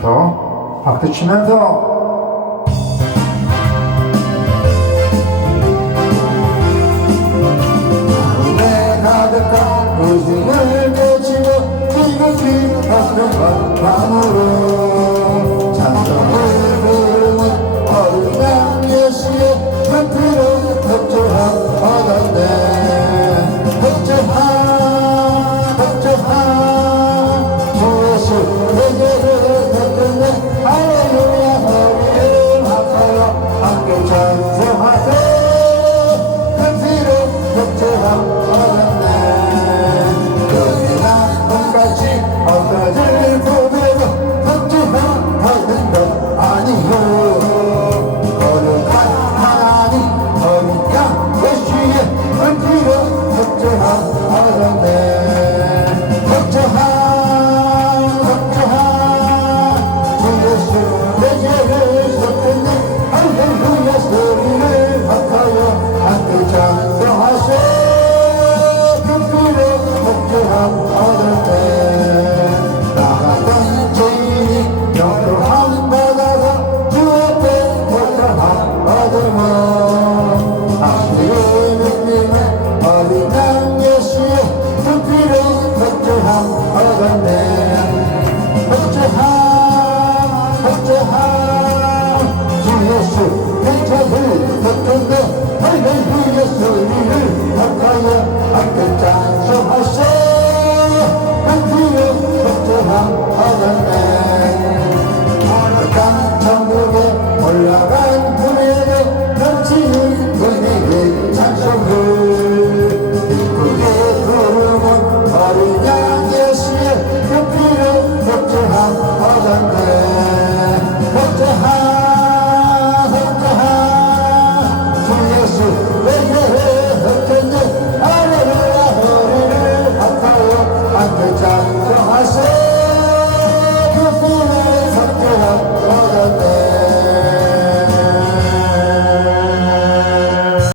더 박수 치면서. 내 가득한 웃음을 맺히고 이곳이 가슴 밤으로 Sunday.